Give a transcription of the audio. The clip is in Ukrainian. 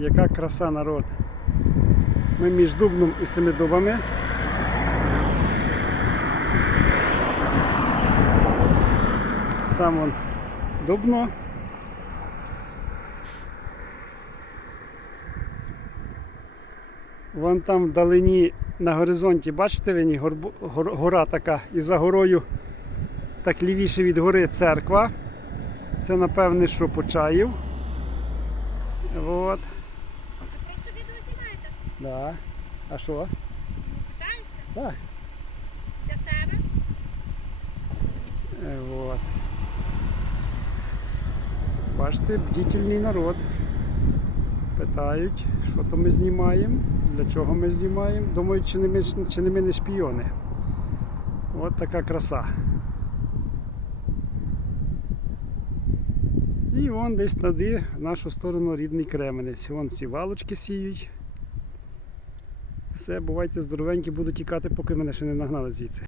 Яка краса народ. Ми між Дубном і Семидубами. Там вон Дубно. Вон там вдалині на горизонті, бачите ви, ні, горбу- гор- гора така, і за горою так лівіше від гори церква. Це напевне, що Почаїв. От. Да. А що? Ну, питаюся. Так. Для себе. Е, Вот. Бачите, бдительний народ. Питають, що то ми знімаємо, для чого ми знімаємо. Думають, чи не ми, чи не ми не шпіони. От така краса. І вон десь туди, в нашу сторону рідний Кременець. Вон ці валочки сіють. Все, бувайте здоровенькі, буду тікати, поки мене ще не нагнали звідси.